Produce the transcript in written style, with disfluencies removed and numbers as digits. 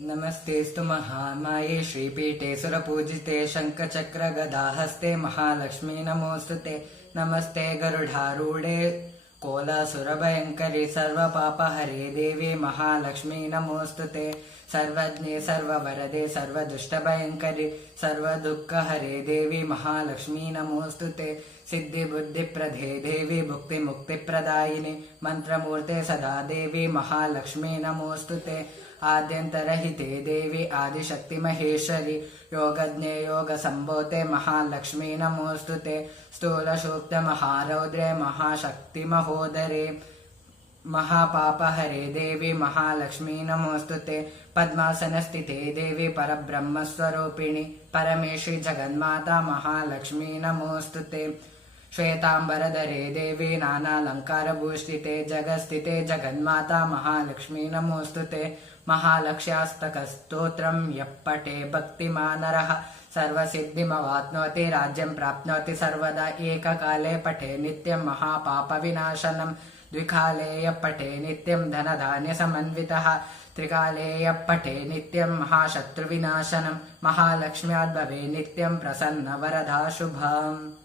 नमस्तेस्तु महामाये श्रीपीठे सुरपूजिते शङ्खचक्रगदाहस्ते महालक्ष्मी नमोऽस्तुते। नमस्ते गरुडारूढे कोलासुरभयङ्करि सर्वपापहरे देवी महालक्ष्मी नमोऽस्तुते। सर्वज्ञे सर्ववरदे सर्वदुष्टभयङ्करि सर्वदुःखहरे देवी महालक्ष्मी नमोऽस्तुते। सिद्धिबुद्धिप्रदे देवी भुक्तिमुक्तिप्रदायिनि मन्त्रमूर्ते सदा देवी महालक्ष्मी नमोऽस्तुते। आद्यन्तरहिते देवी आदिशक्तिमहेश्वरि योगज्ञे योगसम्भूते महालक्ष्मी नमोऽस्तुते। स्थूलसूक्तमहारौद्रे महाशक्तिमहोदरे महापापहरे देवी महालक्ष्मी नमोऽस्तुते। पद्मासनस्थिते देवी परब्रह्मस्वरूपिणि परमेश्वरि जगन्माता महालक्ष्मी नमोऽस्तुते। श्वेताम्बरधरे देवी नानालङ्कारभूषिते जगत्स्थिते जगन्माता महालक्ष्मी नमोऽस्तुते। महालक्ष्यास्तकस्तोत्रं यः पठे भक्तिमानरः सर्वसिद्धिमवाप्नोति राज्यं प्राप्नोति सर्वदा। एककाले पठे नित्यं महापापविनाशनं द्विकाले यः पठे नित्यं धनधान्यसमन्वितः त्रिकाले यः पठे नित्यं महाशत्रुविनाशनं महालक्ष्म्याद्भवे नित्यं प्रसन्नवरदा शुभम्।